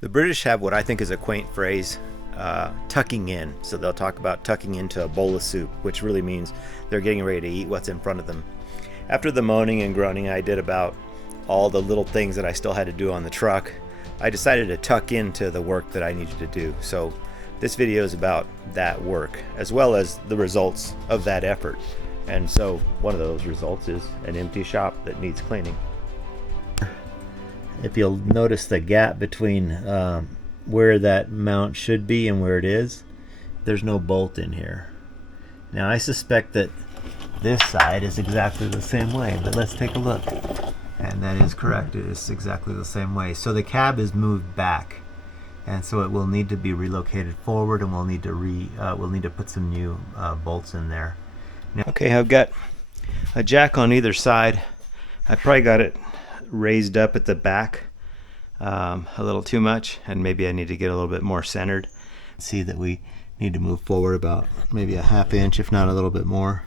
The British have what I think is a quaint phrase, tucking in. So they'll talk about tucking into a bowl of soup, which really means they're getting ready to eat what's in front of them. After the moaning and groaning I did about all the little things that I still had to do on the truck, I decided to tuck into the work that I needed to do. So this video is about that work, as well as the results of that effort. And so one of those results is an empty shop that needs cleaning. If you'll notice the gap between where that mount should be and where it is, there's no bolt in here. Now I suspect that this side is exactly the same way, but let's take a look. And that is correct, it is exactly the same way. So the cab is moved back, and so it will need to be relocated forward, and we'll need to put some new bolts in there. Now, okay, I've got a jack on either side. I probably got it raised up at the back a little too much, and maybe I need to get a little bit more centered. See that we need to move forward about maybe a half inch, if not a little bit more.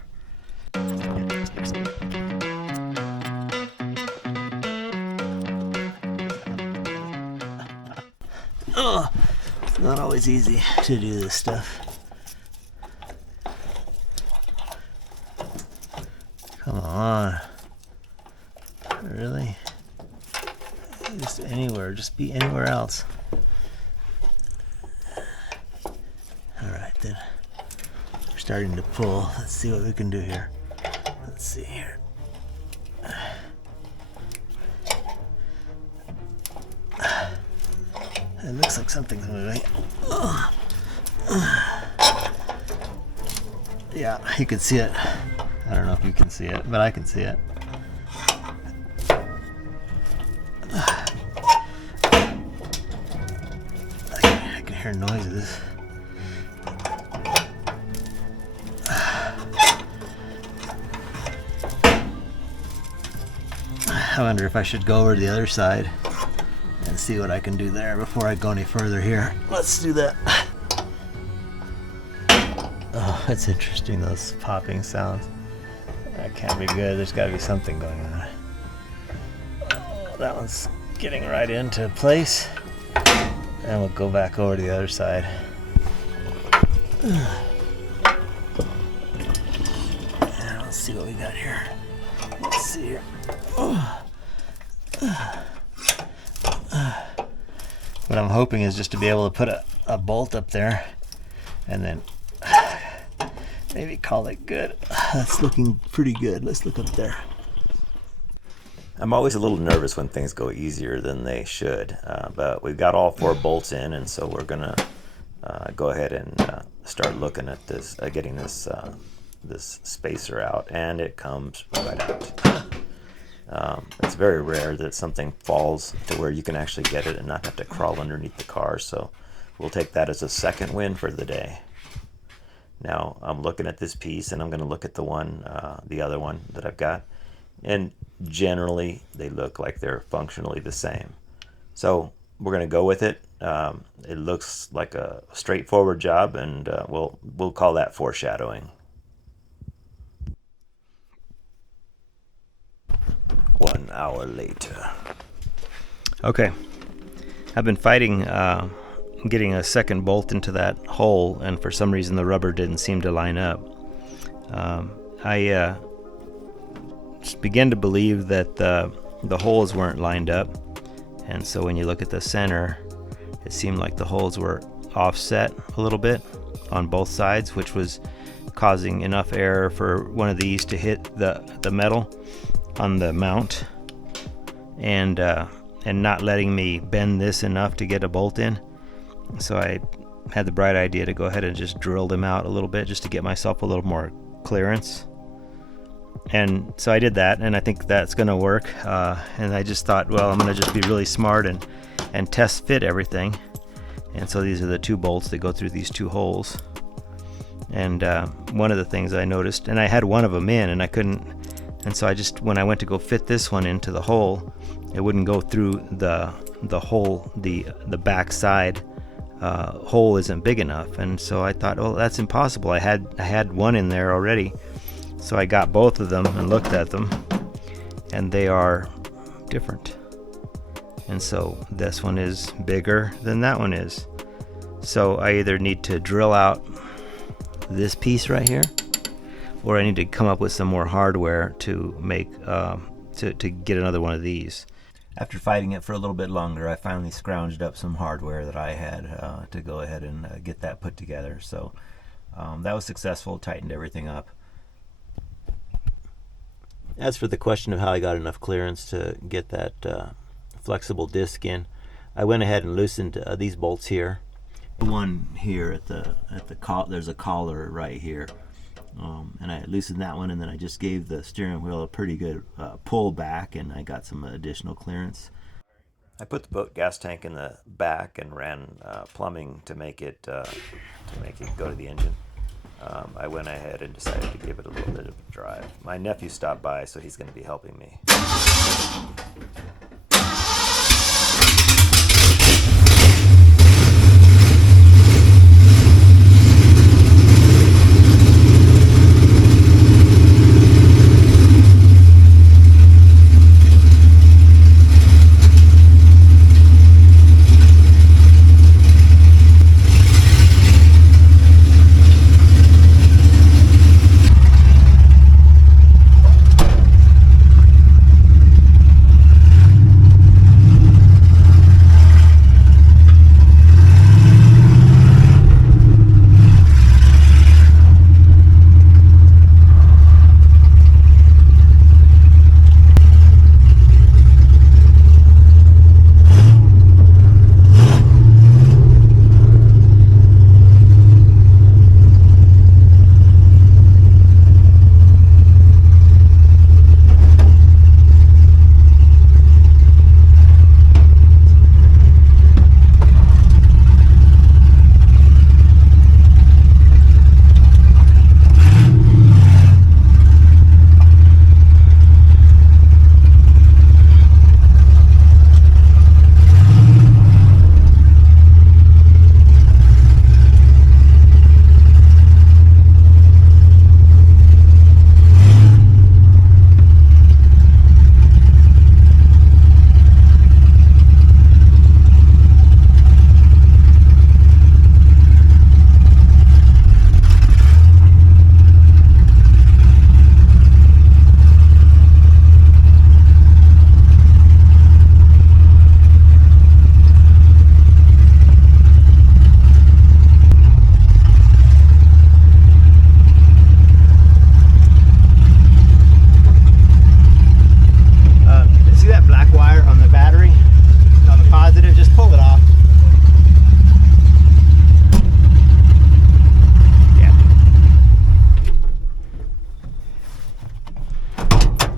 Oh, it's not always easy to do this stuff. Come on. Really? Just anywhere, just be anywhere else. Alright then. We're starting to pull. Let's see what we can do here. Let's see here. It looks like something's moving. Yeah, you can see it. I don't know if you can see it, but I can see it. I can hear noises. I wonder if I should go over to the other side and see what I can do there before I go any further here. Let's do that. Oh, that's interesting, those popping sounds. That can't be good. There's got to be something going on. Oh, that one's getting right into place. And we'll go back over to the other side. And let's see what we got here. Let's see here. What I'm hoping is just to be able to put a bolt up there and then maybe call it good. That's looking pretty good. Let's look up there. I'm always a little nervous when things go easier than they should, but we've got all 4 bolts in, and so we're gonna go ahead and start looking at this, getting this this spacer out, and it comes right out. It's very rare that something falls to where you can actually get it and not have to crawl underneath the car, so we'll take that as a second win for the day. Now I'm looking at this piece, and I'm going to look at the other one that I've got, and generally they look like they're functionally the same. So we're going to go with it. It looks like a straightforward job, and we'll call that foreshadowing. 1 hour later. Okay, I've been fighting getting a second bolt into that hole, and for some reason the rubber didn't seem to line up. I began to believe that the holes weren't lined up, and so when you look at the center, it seemed like the holes were offset a little bit on both sides, which was causing enough air for one of these to hit the metal on the mount, and not letting me bend this enough to get a bolt in. So I had the bright idea to go ahead and just drill them out a little bit, just to get myself a little more clearance. And so I did that, and I think that's going to work. And I just thought, well, I'm going to just be really smart and test fit everything. And so these are the 2 bolts that go through these 2 holes. And one of the things I noticed, and I had one of them in, and I couldn't, and so when I went to go fit this one into the hole, it wouldn't go through the hole, the back side hole isn't big enough. And so I thought, well, that's impossible. I had one in there already. So I got both of them and looked at them, and they are different. and so this one is bigger than that one is. So I either need to drill out this piece right here, or I need to come up with some more hardware to make to get another one of these. After fighting it for a little bit longer, I finally scrounged up some hardware that I had to go ahead and get that put together. So that was successful, tightened everything up. As for the question of how I got enough clearance to get that flexible disc in, I went ahead and loosened these bolts here. One here at the there's a collar right here, and I loosened that one, and then I just gave the steering wheel a pretty good pull back, and I got some additional clearance. I put the boat gas tank in the back and ran plumbing to make it go to the engine. I went ahead and decided to give it a little bit of a drive. My nephew stopped by, so he's going to be helping me.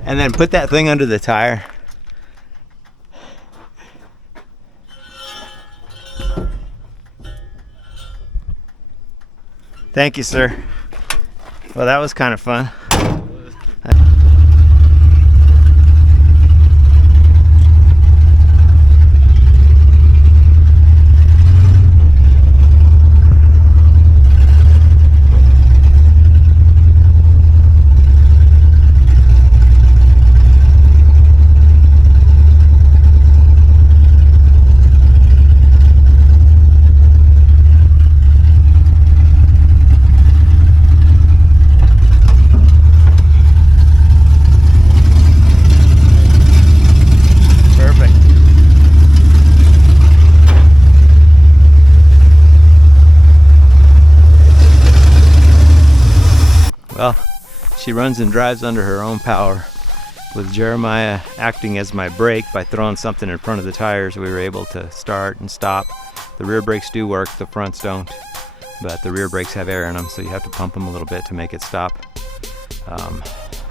And then put that thing under the tire. Thank you, sir. Well, that was kind of fun. Well, she runs and drives under her own power. With Jeremiah acting as my brake by throwing something in front of the tires, we were able to start and stop. The rear brakes do work, the fronts don't, but the rear brakes have air in them, so you have to pump them a little bit to make it stop.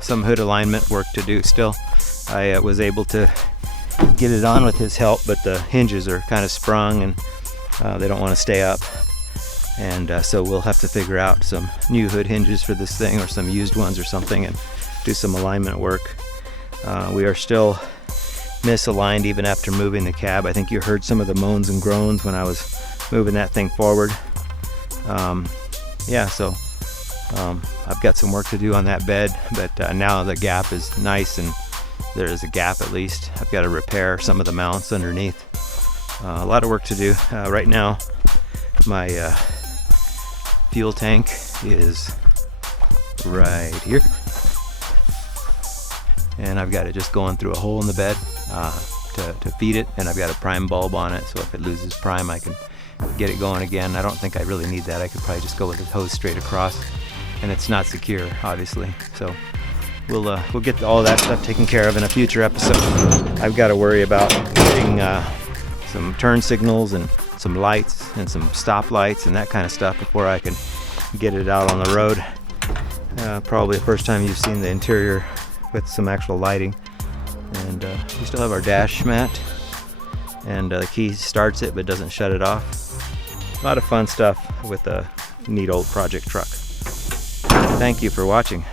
Some hood alignment work to do still. I was able to get it on with his help, but the hinges are kind of sprung and they don't want to stay up. And so we'll have to figure out some new hood hinges for this thing, or some used ones or something, and do some alignment work. We are still misaligned even after moving the cab. I think you heard some of the moans and groans when I was moving that thing forward. Yeah, so I've got some work to do on that bed, but now the gap is nice and there is a gap at least. I've got to repair some of the mounts underneath. A lot of work to do. Right now my fuel tank is right here, and I've got it just going through a hole in the bed to feed it, and I've got a prime bulb on it, so if it loses prime I can get it going again. I don't think I really need that. I could probably just go with the hose straight across, and it's not secure obviously, so we'll get all that stuff taken care of in a future episode. I've got to worry about getting some turn signals and some lights and some stop lights and that kind of stuff before I can get it out on the road. Probably the first time you've seen the interior with some actual lighting. And we still have our dash mat, and the key starts it but doesn't shut it off. A lot of fun stuff with a neat old project truck. Thank you for watching.